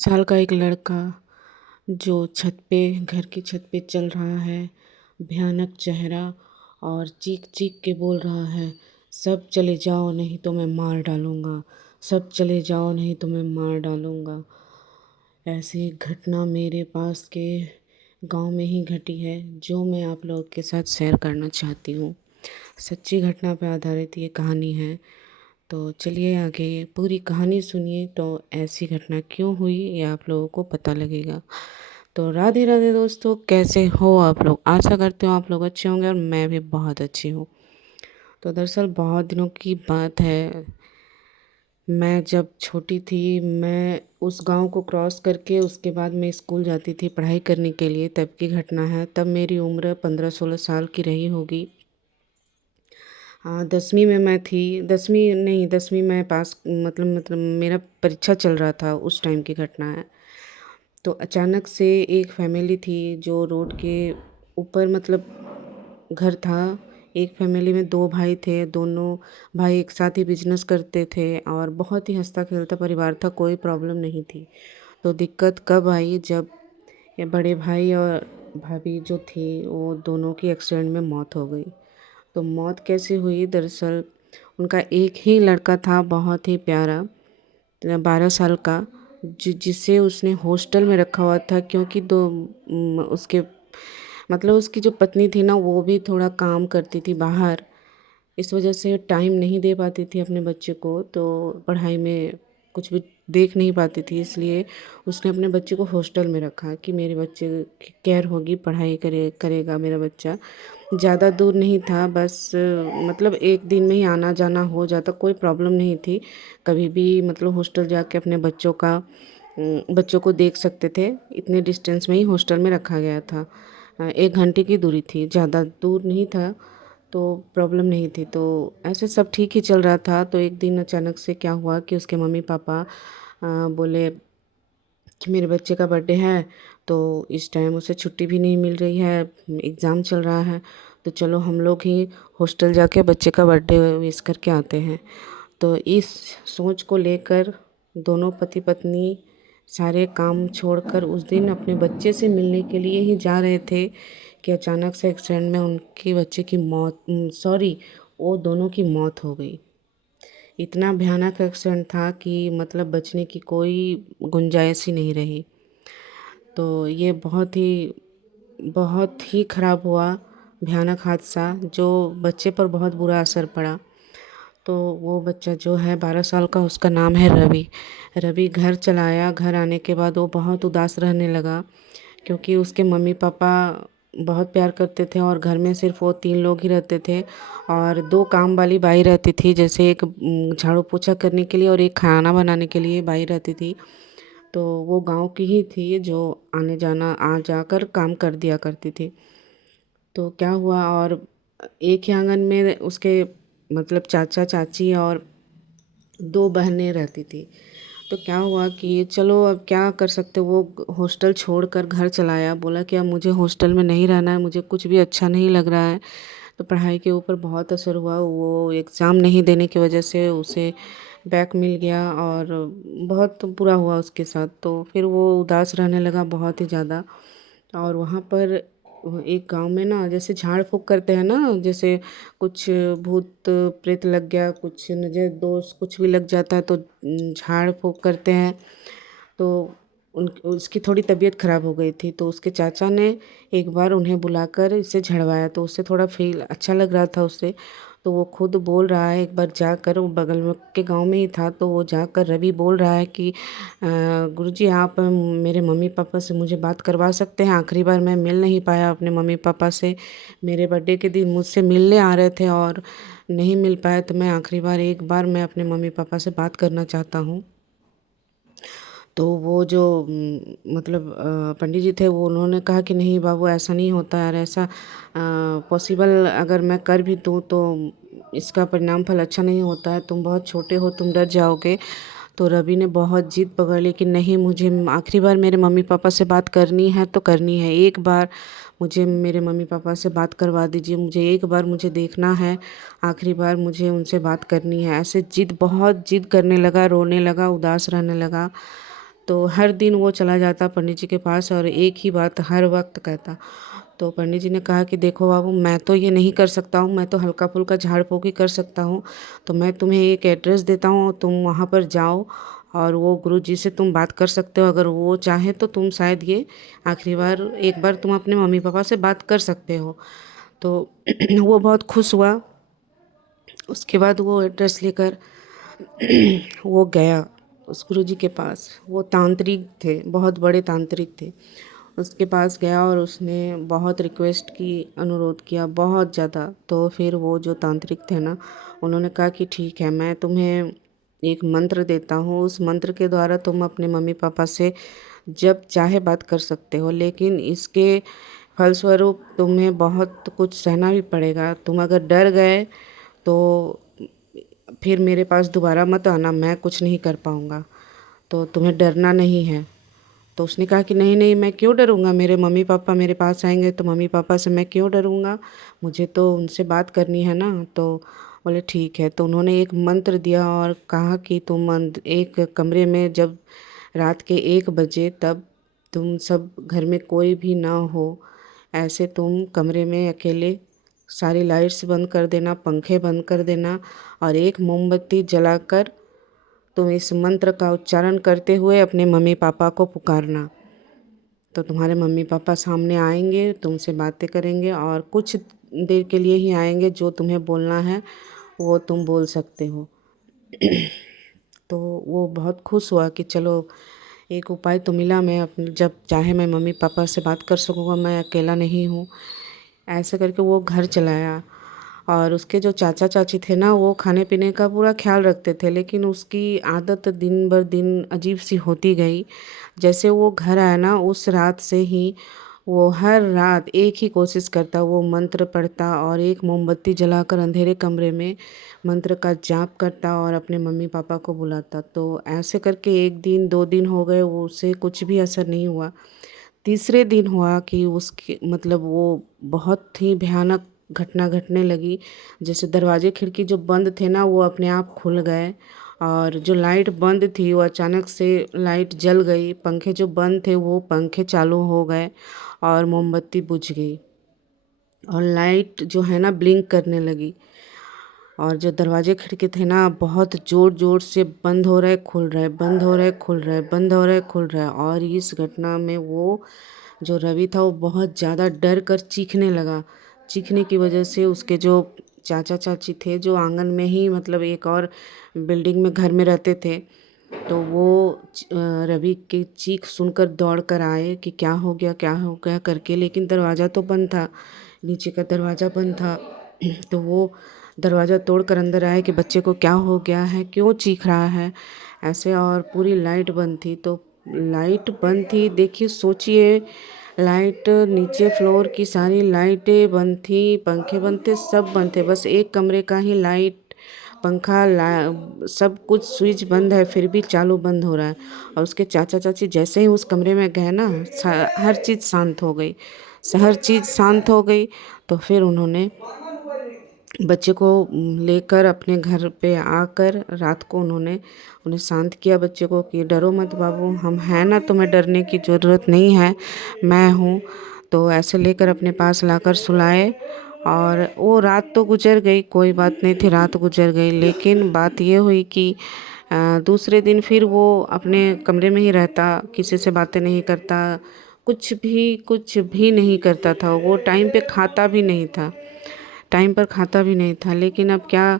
साल का एक लड़का जो छत पे घर की छत पे चल रहा है, भयानक चेहरा और चीख चीख के बोल रहा है, सब चले जाओ नहीं तो मैं मार डालूँगा, सब चले जाओ नहीं तो मैं मार डालूँगा। ऐसी एक घटना मेरे पास के गांव में ही घटी है, जो मैं आप लोगों के साथ शेयर करना चाहती हूँ। सच्ची घटना पर आधारित ये कहानी है। तो चलिए आगे पूरी कहानी सुनिए, तो ऐसी घटना क्यों हुई ये आप लोगों को पता लगेगा। तो राधे राधे दोस्तों, कैसे हो आप लोग? आशा करती हूँ आप लोग अच्छे होंगे और मैं भी बहुत अच्छी हूँ। तो दरअसल बहुत दिनों की बात है, मैं जब छोटी थी, मैं उस गांव को क्रॉस करके उसके बाद मैं स्कूल जाती थी पढ़ाई करने के लिए, तब की घटना है। तब मेरी उम्र 15-16 साल की रही होगी। हाँ, 10वीं में मैं थी। 10वीं नहीं, 10वीं में पास, मतलब मेरा परीक्षा चल रहा था, उस टाइम की घटना है। तो अचानक से एक फैमिली थी जो रोड के ऊपर, मतलब घर था। एक फैमिली में दो भाई थे, दोनों भाई एक साथ ही बिजनेस करते थे और बहुत ही हंसता खेलता परिवार था, कोई प्रॉब्लम नहीं थी। तो दिक्कत कब आई, जब ये बड़े भाई और भाभी जो थी, वो दोनों की एक्सीडेंट में मौत हो गई। तो मौत कैसे हुई? दरअसल उनका एक ही लड़का था, बहुत ही प्यारा, 12 साल का, जिसे उसने हॉस्टल में रखा हुआ था, क्योंकि उसके मतलब उसकी जो पत्नी थी ना, वो भी थोड़ा काम करती थी बाहर। इस वजह से टाइम नहीं दे पाती थी अपने बच्चे को, तो पढ़ाई में कुछ भी देख नहीं पाती थी, इसलिए उसने अपने बच्चे को हॉस्टल में रखा कि मेरे बच्चे की केयर होगी, पढ़ाई करेगा मेरा बच्चा। ज़्यादा दूर नहीं था, बस मतलब एक दिन में ही आना जाना हो जाता, कोई प्रॉब्लम नहीं थी। कभी भी मतलब हॉस्टल जाके अपने बच्चों को देख सकते थे। इतने डिस्टेंस में ही हॉस्टल में रखा गया था। 1 घंटे की दूरी थी, ज़्यादा दूर नहीं था, तो प्रॉब्लम नहीं थी। तो ऐसे सब ठीक ही चल रहा था। तो एक दिन अचानक से क्या हुआ कि उसके मम्मी पापा बोले कि मेरे बच्चे का बर्थडे है, तो इस टाइम उसे छुट्टी भी नहीं मिल रही है, एग्ज़ाम चल रहा है, तो चलो हम लोग ही हॉस्टल जाके बच्चे का बर्थडे विश करके आते हैं। तो इस सोच को लेकर दोनों पति पत्नी सारे काम छोड़कर उस दिन अपने बच्चे से मिलने के लिए ही जा रहे थे कि अचानक से एक्सीडेंट में उनके बच्चे की मौत, सॉरी, वो दोनों की मौत हो गई। इतना भयानक एक्सीडेंट था कि मतलब बचने की कोई गुंजाइश ही नहीं रही। तो ये बहुत ही ख़राब हुआ, भयानक हादसा, जो बच्चे पर बहुत बुरा असर पड़ा। तो वो बच्चा जो है 12 साल का, उसका नाम है रवि। रवि घर चला आया। घर आने के बाद वो बहुत उदास रहने लगा, क्योंकि उसके मम्मी पापा बहुत प्यार करते थे और घर में सिर्फ वो 3 लोग ही रहते थे, और 2 काम वाली बाई रहती थी, जैसे एक झाड़ू पोछा करने के लिए और एक खाना बनाने के लिए बाई रहती थी। तो वो गांव की ही थी, जो आने जाना आ जाकर काम कर दिया करती थी। तो क्या हुआ, और एक ही आंगन में उसके मतलब चाचा चाची और 2 बहनें रहती थी। तो क्या हुआ कि चलो अब क्या कर सकते, वो हॉस्टल छोड़कर घर चलाया, बोला कि अब मुझे हॉस्टल में नहीं रहना है, मुझे कुछ भी अच्छा नहीं लग रहा है। तो पढ़ाई के ऊपर बहुत असर हुआ, वो एग्ज़ाम नहीं देने की वजह से उसे बैक मिल गया और बहुत बुरा हुआ उसके साथ। तो फिर वो उदास रहने लगा बहुत ही ज़्यादा। और वहाँ पर एक गांव में ना, जैसे झाड़ फूँक करते हैं ना, जैसे कुछ भूत प्रेत लग गया, कुछ नज़र दोष कुछ भी लग जाता है, तो झाड़ फूँक करते हैं। तो उन उसकी थोड़ी तबीयत ख़राब हो गई थी, तो उसके चाचा ने एक बार उन्हें बुलाकर इसे झड़वाया, तो उससे थोड़ा फील अच्छा लग रहा था उससे। तो वो खुद बोल रहा है, एक बार जाकर, वो बगल में के गांव में ही था, तो वो जाकर रवि बोल रहा है कि गुरुजी, आप मेरे मम्मी पापा से मुझे बात करवा सकते हैं? आखिरी बार मैं मिल नहीं पाया अपने मम्मी पापा से, मेरे बर्थडे के दिन मुझसे मिलने आ रहे थे और नहीं मिल पाया, तो मैं आखिरी बार एक बार मैं अपने मम्मी पापा से बात करना चाहता हूँ। तो वो जो मतलब पंडित जी थे, वो उन्होंने कहा कि नहीं बाबू, ऐसा नहीं होता यार, ऐसा पॉसिबल अगर मैं कर भी दूँ तो इसका परिणाम फल अच्छा नहीं होता है, तुम बहुत छोटे हो, तुम डर जाओगे। तो रवि ने बहुत जिद पकड़ ली कि नहीं, मुझे आखिरी बार मेरे मम्मी पापा से बात करनी है तो करनी है, एक बार मुझे मेरे मम्मी पापा से बात करवा दीजिए, मुझे एक बार मुझे देखना है, आखिरी बार मुझे उनसे बात करनी है। ऐसे बहुत जिद करने लगा, रोने लगा, उदास रहने लगा। तो हर दिन वो चला जाता पंडित जी के पास और एक ही बात हर वक्त कहता। तो पंडित जी ने कहा कि देखो बाबू, मैं तो ये नहीं कर सकता हूँ, मैं तो हल्का फुल्का झाड़ फूँक ही कर सकता हूँ। तो मैं तुम्हें एक एड्रेस देता हूँ, तुम वहाँ पर जाओ और वो गुरु जी से तुम बात कर सकते हो। अगर वो चाहे तो तुम शायद ये आखिरी बार, एक बार तुम अपने मम्मी पापा से बात कर सकते हो। तो वो बहुत खुश हुआ। उसके बाद वो एड्रेस लेकर वो गया उस गुरुजी के पास। वो तांत्रिक थे, बहुत बड़े तांत्रिक थे। उसके पास गया और उसने बहुत रिक्वेस्ट की, अनुरोध किया बहुत ज़्यादा। तो फिर वो जो तांत्रिक थे ना, उन्होंने कहा कि ठीक है, मैं तुम्हें एक मंत्र देता हूँ, उस मंत्र के द्वारा तुम अपने मम्मी पापा से जब चाहे बात कर सकते हो, लेकिन इसके फलस्वरूप तुम्हें बहुत कुछ सहना भी पड़ेगा। तुम अगर डर गए तो फिर मेरे पास दोबारा मत आना, मैं कुछ नहीं कर पाऊँगा, तो तुम्हें डरना नहीं है। तो उसने कहा कि नहीं नहीं, मैं क्यों डरूँगा, मेरे मम्मी पापा मेरे पास आएंगे तो मम्मी पापा से मैं क्यों डरूँगा, मुझे तो उनसे बात करनी है ना। तो बोले ठीक है। तो उन्होंने एक मंत्र दिया और कहा कि तुम एक कमरे में जब रात के 1 बजे, तब तुम सब घर में कोई भी ना हो, ऐसे तुम कमरे में अकेले सारी लाइट्स बंद कर देना, पंखे बंद कर देना और एक मोमबत्ती जलाकर तुम इस मंत्र का उच्चारण करते हुए अपने मम्मी पापा को पुकारना। तो तुम्हारे मम्मी पापा सामने आएंगे, तुमसे बातें करेंगे और कुछ देर के लिए ही आएंगे, जो तुम्हें बोलना है वो तुम बोल सकते हो। तो वो बहुत खुश हुआ कि चलो, एक उपाय तो मिला, मैं अपने जब चाहे मैं मम्मी पापा से बात कर सकूँगा, मैं अकेला नहीं हूँ। ऐसे करके वो घर चलाया। और उसके जो चाचा चाची थे ना, वो खाने पीने का पूरा ख्याल रखते थे, लेकिन उसकी आदत दिन बर दिन अजीब सी होती गई। जैसे वो घर आया ना, उस रात से ही वो हर रात एक ही कोशिश करता, वो मंत्र पढ़ता और एक मोमबत्ती जलाकर अंधेरे कमरे में मंत्र का जाप करता और अपने मम्मी पापा को बुलाता। तो ऐसे करके 1 दिन 2 दिन हो गए, वो उसे कुछ भी असर नहीं हुआ। तीसरे दिन हुआ कि उसके मतलब वो बहुत ही भयानक घटना घटने लगी। जैसे दरवाजे खिड़की जो बंद थे ना, वो अपने आप खुल गए और जो लाइट बंद थी वो अचानक से लाइट जल गई। पंखे जो बंद थे वो पंखे चालू हो गए और मोमबत्ती बुझ गई और लाइट जो है ना ब्लिंक करने लगी। और जो दरवाजे खिड़की थे ना, बहुत ज़ोर ज़ोर से बंद हो रहे खुल रहे, बंद हो रहे खुल रहे, बंद हो रहे खुल रहे। और इस घटना में वो जो रवि था, वो बहुत ज़्यादा डर कर चीखने लगा। चीखने की वजह से उसके जो चाचा चाची थे, जो आंगन में ही मतलब एक और बिल्डिंग में घर में रहते थे, तो वो रवि की चीख सुनकर दौड़ कर आए कि क्या हो गया करके। लेकिन दरवाज़ा तो बंद था, नीचे का दरवाज़ा बंद था। तो वो दरवाज़ा तोड़ कर अंदर आए कि बच्चे को क्या हो गया है, क्यों चीख रहा है ऐसे। और पूरी लाइट बंद थी। तो लाइट बंद थी, देखिए सोचिए, लाइट नीचे फ्लोर की सारी लाइटें बंद थी, पंखे बंद थे, सब बंद थे, बस एक कमरे का ही लाइट, पंखा सब कुछ स्विच बंद है, फिर भी चालू बंद हो रहा है। और उसके चाचा चाची जैसे ही उस कमरे में गए ना, हर चीज़ शांत हो गई, हर चीज़ शांत हो गई। तो फिर उन्होंने बच्चे को लेकर अपने घर पे आकर रात को उन्होंने उन्हें शांत किया, बच्चे को, कि डरो मत बाबू, हम हैं ना, तुम्हें डरने की ज़रूरत नहीं है, मैं हूँ। तो ऐसे लेकर अपने पास लाकर सुलाए। और वो रात तो गुजर गई, कोई बात नहीं थी, रात गुजर गई। लेकिन बात ये हुई कि दूसरे दिन फिर वो अपने कमरे में ही रहता, किसी से बातें नहीं करता, कुछ भी नहीं करता था। वो टाइम पे खाता भी नहीं था, टाइम पर खाता भी नहीं था। लेकिन अब क्या,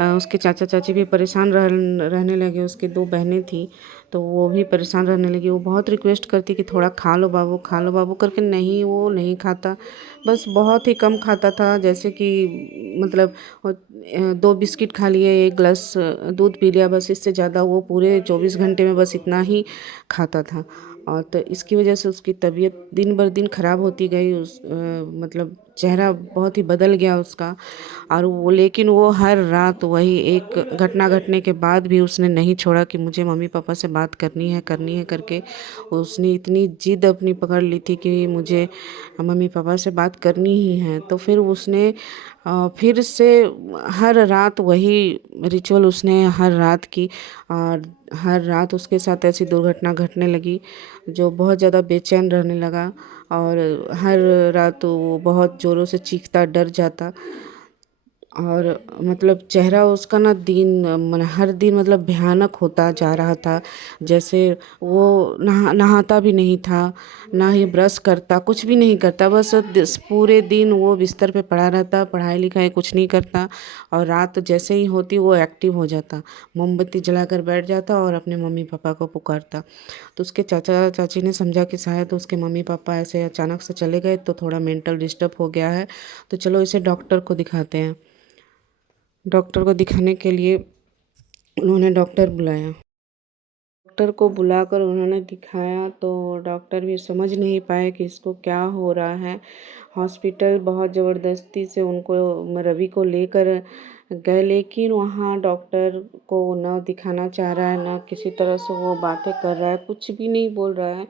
उसके चाचा चाची भी परेशान रहने लगे। उसकी 2 बहनें थी, तो वो भी परेशान रहने लगी। वो बहुत रिक्वेस्ट करती कि थोड़ा खा लो बाबू, खा लो बाबू करके, नहीं, वो नहीं खाता, बस बहुत ही कम खाता था। जैसे कि मतलब 2 बिस्किट खा लिए, 1 गिलास दूध पी लिया, बस, इससे ज़्यादा वो पूरे 24 घंटे में बस इतना ही खाता था। और तो इसकी वजह से उसकी तबीयत दिन बर दिन ख़राब होती गई। मतलब चेहरा बहुत ही बदल गया उसका। और वो, लेकिन वो हर रात वही एक घटना घटने के बाद भी उसने नहीं छोड़ा कि मुझे मम्मी पापा से बात करनी है करके उसने इतनी जिद अपनी पकड़ ली थी कि मुझे मम्मी पापा से बात करनी ही है। तो फिर उसने फिर से हर रात वही रिचुअल उसने हर रात की, और हर रात उसके साथ ऐसी दुर्घटना घटने लगी जो बहुत ज़्यादा बेचैन रहने लगा। और हर रात वो बहुत ज़ोरों से चीखता, डर जाता। और मतलब चेहरा उसका ना हर दिन मतलब भयानक होता जा रहा था। जैसे वो नहाता भी नहीं था, ना ही ब्रश करता, कुछ भी नहीं करता, बस पूरे दिन वो बिस्तर पे पड़ा रहता, पढ़ाई लिखाई कुछ नहीं करता। और रात जैसे ही होती वो एक्टिव हो जाता, मोमबत्ती जलाकर बैठ जाता और अपने मम्मी पापा को पुकारता। तो उसके चाचा चाची ने समझा कि शायद उसके मम्मी पापा ऐसे अचानक से चले गए तो थोड़ा मेंटल डिस्टर्ब हो गया है, तो चलो इसे डॉक्टर को दिखाते हैं। डॉक्टर को दिखाने के लिए उन्होंने डॉक्टर बुलाया। डॉक्टर को बुलाकर उन्होंने दिखाया तो डॉक्टर भी समझ नहीं पाए कि इसको क्या हो रहा है। हॉस्पिटल बहुत ज़बरदस्ती से उनको रवि को लेकर गए, लेकिन वहाँ डॉक्टर को न दिखाना चाह रहा है, न किसी तरह से वो बातें कर रहा है, कुछ भी नहीं बोल रहा है।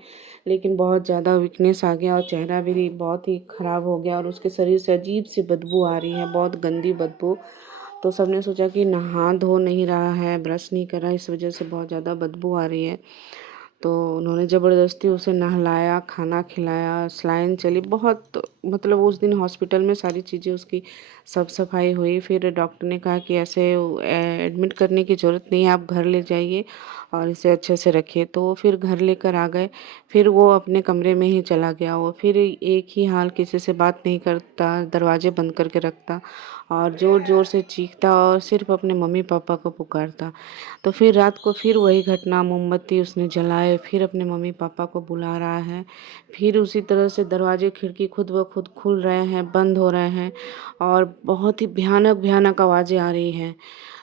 लेकिन बहुत ज़्यादा वीकनेस आ गया और चेहरा भी बहुत ही ख़राब हो गया और उसके शरीर से अजीब सी बदबू आ रही है, बहुत गंदी बदबू। तो सबने सोचा कि नहा धो नहीं रहा है, ब्रश नहीं कर रहा है, इस वजह से बहुत ज़्यादा बदबू आ रही है। तो उन्होंने ज़बरदस्ती उसे नहलाया, खाना खिलाया, सलाइन चली, बहुत मतलब उस दिन हॉस्पिटल में सारी चीज़ें उसकी सब सफाई हुई। फिर डॉक्टर ने कहा कि ऐसे एडमिट करने की ज़रूरत नहीं है, आप घर ले जाइए और इसे अच्छे से रखिए। तो वो फिर घर लेकर आ गए। फिर वो अपने कमरे में ही चला गया। वो फिर एक ही हाल, किसी से बात नहीं करता, दरवाजे बंद करके रखता और ज़ोर ज़ोर से चीखता और सिर्फ अपने मम्मी पापा को पुकारता। तो फिर रात को फिर वही घटना, मोमबत्ती उसने जलाए, फिर अपने मम्मी पापा को बुला रहा है। फिर उसी तरह से दरवाजे खिड़की खुद ब खुद खुल रहे हैं, बंद हो रहे हैं और बहुत ही भयानक भयानक आवाज़ें आ रही हैं।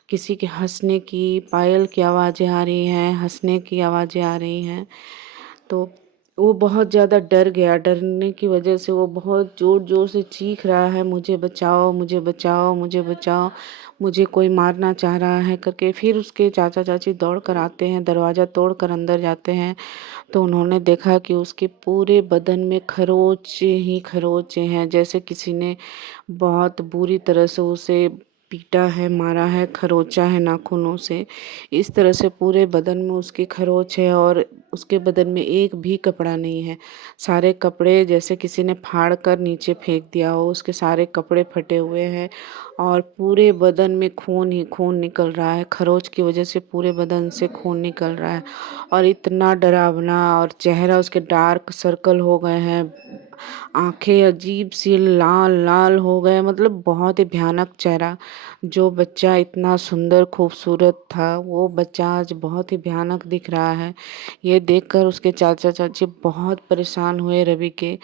किसी के हंसने की, पायल की आवाज़ें आ रही हैं, हंसने की आवाज़ें आ रही हैं। तो वो बहुत ज़्यादा डर गया। डरने की वजह से वो बहुत ज़ोर ज़ोर से चीख रहा है, मुझे बचाओ, मुझे बचाओ, मुझे बचाओ, मुझे कोई मारना चाह रहा है करके। फिर उसके चाचा चाची दौड़ कर आते हैं, दरवाज़ा तोड़ कर अंदर जाते हैं। तो उन्होंने देखा कि उसके पूरे बदन में खरोंच ही खरोंच हैं, जैसे किसी ने बहुत बुरी तरह से उसे पीटा है, मारा है, खरोंचा है नाखूनों से। इस तरह से पूरे बदन में उसकी खरोंच है और उसके बदन में एक भी कपड़ा नहीं है। सारे कपड़े जैसे किसी ने फाड़ कर नीचे फेंक दिया हो, उसके सारे कपड़े फटे हुए हैं और पूरे बदन में खून ही खून निकल रहा है। खरोंच की वजह से पूरे बदन से खून निकल रहा है और इतना डरावना, और चेहरा उसके डार्क सर्कल हो गए हैं, आंखें अजीब सी लाल लाल हो गए, मतलब बहुत ही भयानक चेहरा। जो बच्चा इतना सुंदर खूबसूरत था वो बच्चा आज बहुत ही भयानक दिख रहा है। ये देखकर उसके चाचा चाची बहुत परेशान हुए रवि के।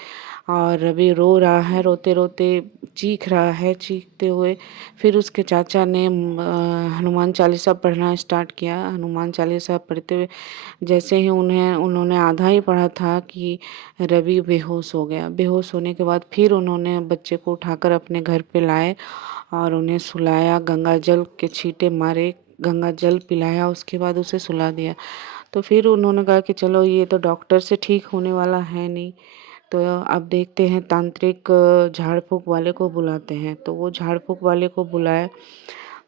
और रवि रो रहा है, रोते रोते चीख रहा है, चीखते हुए फिर उसके चाचा ने हनुमान चालीसा पढ़ना स्टार्ट किया। हनुमान चालीसा पढ़ते हुए जैसे ही उन्होंने आधा ही पढ़ा था कि रवि बेहोश हो गया। बेहोश होने के बाद फिर उन्होंने बच्चे को उठाकर अपने घर पे लाए और उन्हें सुलाया, गंगा जल के छींटे मारे, गंगा जल पिलाया, उसके बाद उसे सुला दिया। तो फिर उन्होंने कहा कि चलो ये तो डॉक्टर से ठीक होने वाला है नहीं, तो अब देखते हैं तांत्रिक झाड़ फूँक वाले को बुलाते हैं। तो वो झाड़ फूँक वाले को बुलाया।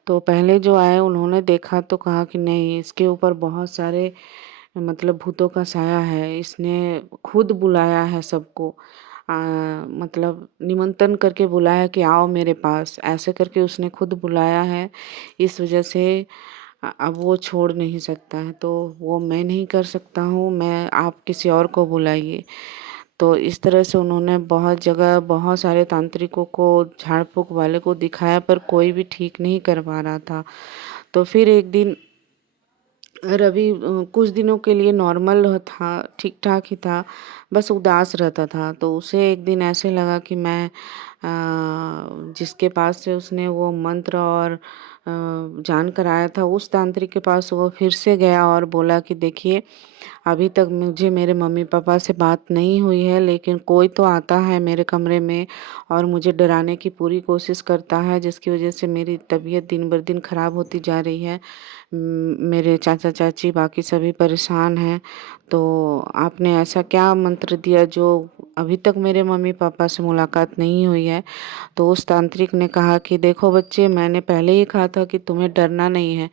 तो पहले जो आए उन्होंने देखा तो कहा कि नहीं, इसके ऊपर बहुत सारे मतलब भूतों का साया है, इसने खुद बुलाया है सबको। मतलब निमंत्रण करके बुलाया कि आओ मेरे पास, ऐसे करके उसने खुद बुलाया है। इस वजह से अब वो छोड़ नहीं सकता है, तो वो मैं नहीं कर सकता हूँ, मैं आप किसी और को बुलाइए। तो इस तरह से उन्होंने बहुत जगह बहुत सारे तांत्रिकों को, झाड़ फूँक वाले को दिखाया पर कोई भी ठीक नहीं कर पा रहा था। तो फिर एक दिन रवि कुछ दिनों के लिए नॉर्मल था, ठीक ठाक ही था, बस उदास रहता था। तो उसे एक दिन ऐसे लगा कि मैं जिसके पास से उसने वो मंत्र और जान कर आया था, उस तांत्रिक के पास वो फिर से गया और बोला कि देखिए, अभी तक मुझे मेरे मम्मी पापा से बात नहीं हुई है, लेकिन कोई तो आता है मेरे कमरे में और मुझे डराने की पूरी कोशिश करता है, जिसकी वजह से मेरी तबीयत दिन बर दिन ख़राब होती जा रही है। मेरे चाचा चाची बाकी सभी परेशान हैं। तो आपने ऐसा क्या मंत्र दिया जो अभी तक मेरे मम्मी पापा से मुलाकात नहीं हुई है? तो उस तांत्रिक ने कहा कि देखो बच्चे, मैंने पहले ही कहा था कि तुम्हें डरना नहीं है।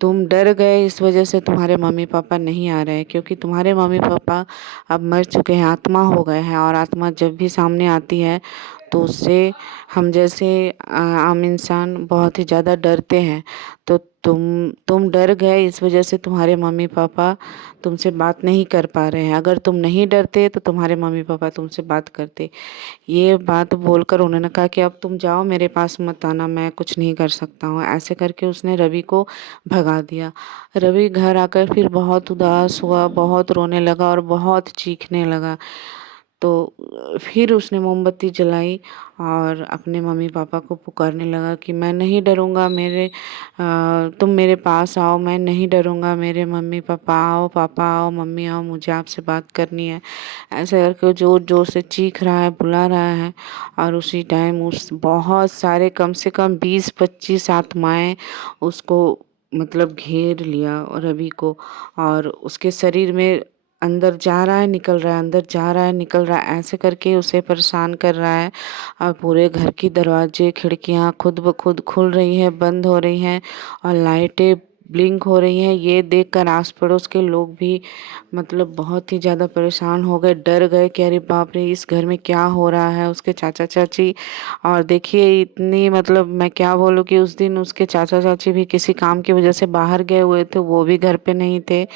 तुम डर गए, इस वजह से तुम्हारे मम्मी पापा नहीं आ रहे हैं, क्योंकि तुम्हारे मम्मी पापा अब मर चुके हैं, आत्मा हो गए हैं, और आत्मा जब भी सामने आती है तो उससे हम जैसे आम इंसान बहुत ही ज़्यादा डरते हैं। तो तुम डर गए, इस वजह से तुम्हारे मम्मी पापा तुमसे बात नहीं कर पा रहे हैं। अगर तुम नहीं डरते तो तुम्हारे मम्मी पापा तुमसे बात करते। ये बात बोलकर उन्होंने कहा कि अब तुम जाओ, मेरे पास मत आना, मैं कुछ नहीं कर सकता हूँ। ऐसे करके उसने रवि को भगा दिया। रवि घर आकर फिर बहुत उदास हुआ, बहुत रोने लगा और बहुत चीखने लगा। तो फिर उसने मोमबत्ती जलाई और अपने मम्मी पापा को पुकारने लगा कि मैं नहीं डरूँगा, तुम मेरे पास आओ, मैं नहीं डरूँगा, मेरे मम्मी पापा आओ, पापा आओ, मम्मी आओ, मुझे आपसे बात करनी है। ऐसे करके ज़ोर ज़ोर से चीख रहा है, बुला रहा है। और उसी टाइम उस बहुत सारे, कम से कम 20-25 आत्माएं उसको मतलब घेर लिया, रवि को। और उसके शरीर में अंदर जा रहा है, निकल रहा है, अंदर जा रहा है, निकल रहा है, ऐसे करके उसे परेशान कर रहा है। और पूरे घर की दरवाजे खिड़कियां खुद ब खुद खुल रही है, बंद हो रही हैं, और लाइटें ब्लिंक हो रही हैं। ये देखकर आस पड़ोस के लोग भी मतलब बहुत ही ज़्यादा परेशान हो गए, डर गए कि अरे बाप रे, इस घर में क्या हो रहा है। उसके चाचा चाची, और देखिए इतनी मतलब मैं क्या बोलूँ कि उस दिन उसके चाचा चाची भी किसी काम की वजह से बाहर गए हुए थे, वो भी घर पे नहीं थे।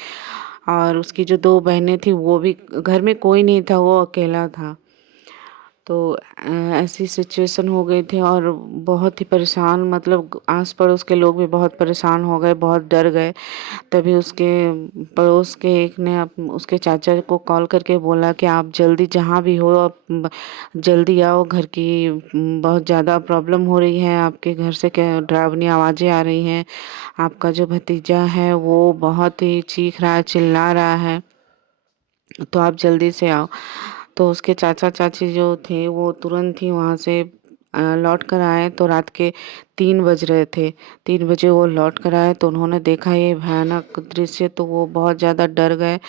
और उसकी जो 2 बहनें थी वो भी, घर में कोई नहीं था, वो अकेला था। तो ऐसी सिचुएशन हो गई थी और बहुत ही परेशान, मतलब आस पड़ोस के लोग भी बहुत परेशान हो गए, बहुत डर गए। तभी उसके पड़ोस के एक ने उसके चाचा को कॉल करके बोला कि आप जल्दी जहाँ भी हो, आप जल्दी आओ, घर की बहुत ज़्यादा प्रॉब्लम हो रही है, आपके घर से क्या डरावनी आवाज़ें आ रही हैं, आपका जो भतीजा है वो बहुत ही चीख रहा है, चिल्ला रहा है, तो आप जल्दी से आओ। तो उसके चाचा चाची जो थे वो तुरंत ही वहाँ से लौट कर आए। तो रात के 3 बज रहे थे। 3 बजे वो लौट कर आए तो उन्होंने देखा ये भयानक दृश्य, तो वो बहुत ज़्यादा डर गए।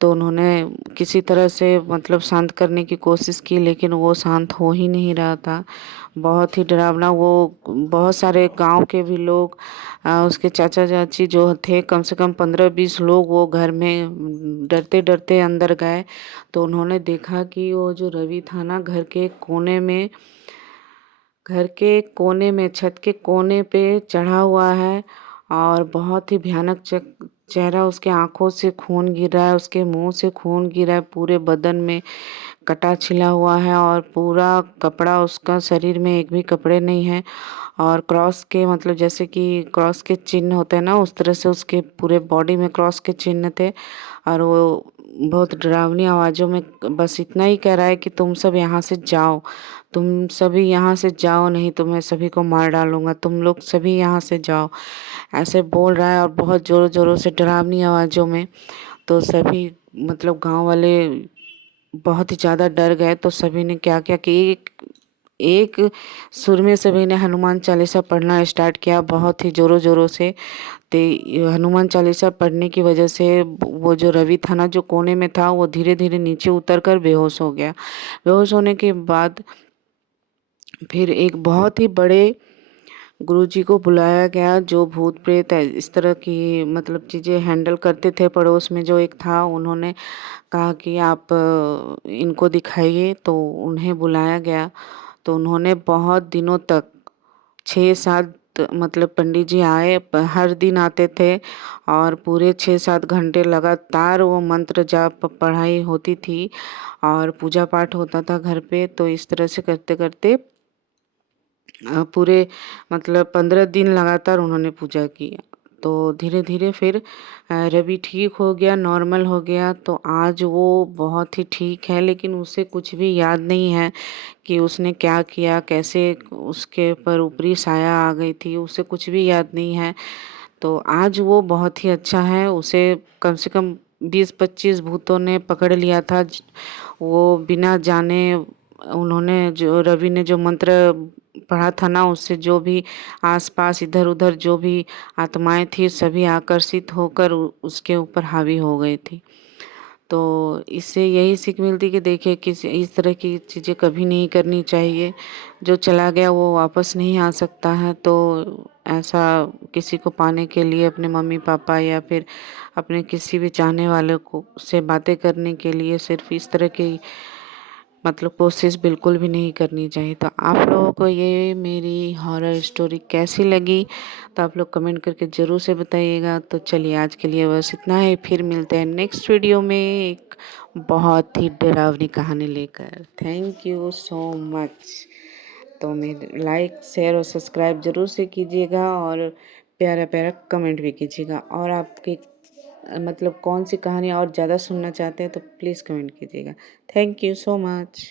तो उन्होंने किसी तरह से मतलब शांत करने की कोशिश की, लेकिन वो शांत हो ही नहीं रहा था। बहुत ही डरावना वो, बहुत सारे गांव के भी लोग, उसके चाचा चाची जो थे, कम से कम 15-20 लोग वो घर में डरते डरते अंदर गए। तो उन्होंने देखा कि वो जो रवि था ना, घर के कोने में, छत के कोने पे चढ़ा हुआ है, और बहुत ही भयानक चेहरा, उसके आंखों से खून गिर रहा है, उसके मुंह से खून गिर रहा है, पूरे बदन में कटा छिला हुआ है, और पूरा कपड़ा उसका, शरीर में एक भी कपड़े नहीं है। और क्रॉस के मतलब जैसे कि क्रॉस के चिन्ह होते हैं ना, उस तरह से उसके पूरे बॉडी में क्रॉस के चिन्ह थे। और वो बहुत डरावनी आवाज़ों में बस इतना ही कह रहा है कि तुम सब यहाँ से जाओ, तुम सभी यहाँ से जाओ, नहीं तो मैं सभी को मार डालूंगा, तुम लोग सभी यहाँ से जाओ, ऐसे बोल रहा है, और बहुत ज़ोरों ज़ोरों से डरावनी आवाज़ों में। तो सभी मतलब गांव वाले बहुत ही ज़्यादा डर गए। तो सभी ने क्या किया कि एक एक सुर में सभी ने हनुमान चालीसा पढ़ना स्टार्ट किया, बहुत ही ज़ोरों ज़ोरों से। ते हनुमान चालीसा पढ़ने की वजह से वो जो रवि था ना, जो कोने में था, वो धीरे धीरे नीचे उतर कर बेहोश हो गया। बेहोश होने के बाद फिर एक बहुत ही बड़े गुरुजी को बुलाया गया, जो भूत प्रेत इस तरह की मतलब चीज़ें हैंडल करते थे। पड़ोस में जो एक था, उन्होंने कहा कि आप इनको दिखाइए, तो उन्हें बुलाया गया। तो उन्होंने बहुत दिनों तक 6-7 मतलब पंडित जी आए, हर दिन आते थे, और पूरे 6-7 घंटे लगातार वो मंत्र जाप पढ़ाई होती थी, और पूजा पाठ होता था घर पे। तो इस तरह से करते करते पूरे मतलब 15 दिन लगातार उन्होंने पूजा की। तो धीरे धीरे फिर रवि ठीक हो गया, नॉर्मल हो गया। तो आज वो बहुत ही ठीक है, लेकिन उसे कुछ भी याद नहीं है कि उसने क्या किया, कैसे उसके ऊपर ऊपरी साया आ गई थी, उसे कुछ भी याद नहीं है। तो आज वो बहुत ही अच्छा है। उसे कम से कम 20-25 भूतों ने पकड़ लिया था। वो बिना जाने उन्होंने जो रवि ने जो मंत्र पढ़ा था ना, उससे जो भी आसपास इधर उधर जो भी आत्माएं थी सभी आकर्षित होकर उसके ऊपर हावी हो गई थी। तो इससे यही सीख मिलती कि देखिए किसी इस तरह की चीज़ें कभी नहीं करनी चाहिए। जो चला गया वो वापस नहीं आ सकता है। तो ऐसा किसी को पाने के लिए अपने मम्मी पापा या फिर अपने किसी भी चाहने वाले को से बातें करने के लिए सिर्फ इस तरह की मतलब कोशिश बिल्कुल भी नहीं करनी चाहिए। तो आप लोगों को ये मेरी हॉरर स्टोरी कैसी लगी, तो आप लोग कमेंट करके ज़रूर से बताइएगा। तो चलिए आज के लिए बस इतना ही, फिर मिलते हैं नेक्स्ट वीडियो में एक बहुत ही डरावनी कहानी लेकर। Thank you so much. तो मेरे लाइक शेयर और सब्सक्राइब ज़रूर से कीजिएगा और प्यारा प्यारा कमेंट भी कीजिएगा। और आपके मतलब कौन सी कहानी और ज़्यादा सुनना चाहते हैं तो प्लीज़ कमेंट कीजिएगा। Thank you so much.